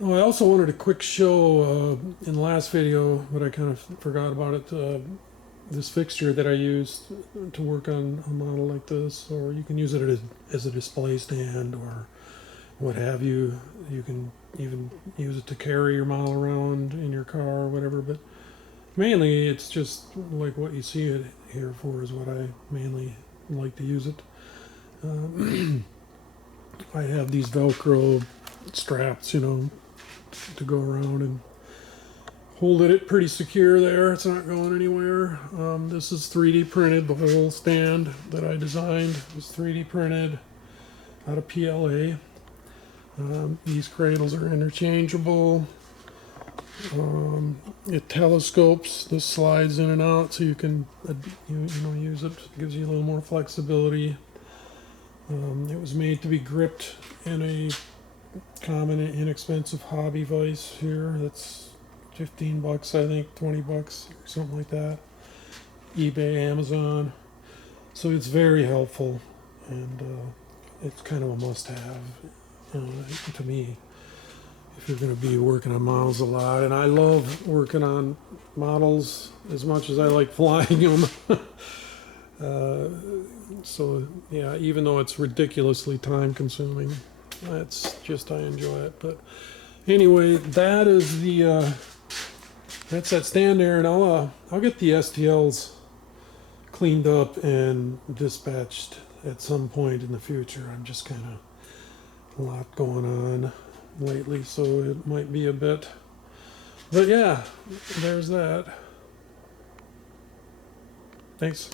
Oh, I also wanted a quick show in the last video, but I kind of forgot about it. This fixture that I used to work on a model like this, or you can use it as a display stand or what have you. You can even use it to carry your model around in your car or whatever, but mainly it's just like what you see it here for is what I mainly like to use it. I have these Velcro straps, to go around and holding it pretty secure there. It's not going anywhere. This is 3D printed. The whole stand that I designed was 3D printed out of PLA. These cradles are interchangeable. It telescopes. This slides in and out, so you can use it. It gives you a little more flexibility. It was made to be gripped in a common and inexpensive hobby vise here. That's 15 bucks, I think, 20 bucks, something like that. eBay, Amazon. So it's very helpful, and it's kind of a must-have to me if you're going to be working on models a lot. And I love working on models as much as I like flying them. So yeah, even though it's ridiculously time-consuming, that's just I enjoy it. But anyway, that is the that's that stand there, and I'll get the STLs cleaned up and dispatched at some point in the future. I'm just kind of a lot going on lately, so it might be a bit. But yeah, there's that. Thanks.